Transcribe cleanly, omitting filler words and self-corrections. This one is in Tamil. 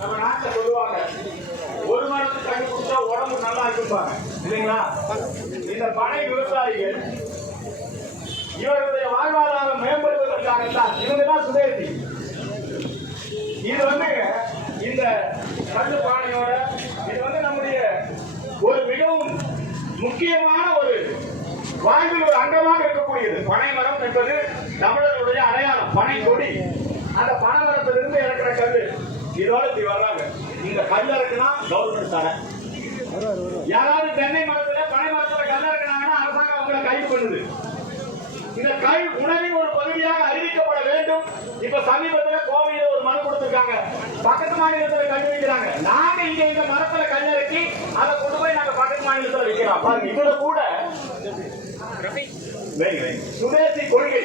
நம்ம நாட்டுல சொல்லுவாங்க, ஒரு மரத்துக்கு தண்ணி குடிச்சா உடம்பு நல்லா இருக்கும்பாங்க இல்லைங்களா? இந்த பனை விவசாயிகள் இவர்களுடைய வாழ்வாதாரம் மேம்படுவதற்காகத்தான் இவங்கதான் சுதேசி. இது இந்த கல்லு பானையோட இது நம்முடைய ஒரு மிகவும் முக்கியமான ஒரு வாழ்வில் ஒரு அங்கமாக இருக்கக்கூடியது. பனை மரம் என்பது தமிழர்களுடைய அடையாளம். பனை கொடி, அந்த பனை மரத்திலிருந்து இறக்குற கல்லு இதோட இப்படி வர்றாங்க. இந்த கல் இறக்குனா கவர்மெண்ட் தர, யாராவது தென்னை மரத்துல பனை மரத்துல கல் இறக்குனாங்கன்னா அரசாங்கம் அவங்களை கைது பண்ணுது. இந்த கல் உணவின் ஒரு பகுதியாக அறிவிக்கப்பட வேண்டும். இப்ப சமீபத்தில் கோவையில ஒரு மனு கொடுத்திருக்காங்க, பக்கத்து மாநிலத்துல கல் வைக்கிறாங்க. நாங்க இங்க இந்த மரத்துல கல் இறக்கி அதை கொண்டு போய் நாங்க பக்கத்து மாநிலத்துல வைக்கிறோம். பாருங்க, இதுல கூட சுதேசி கொள்கை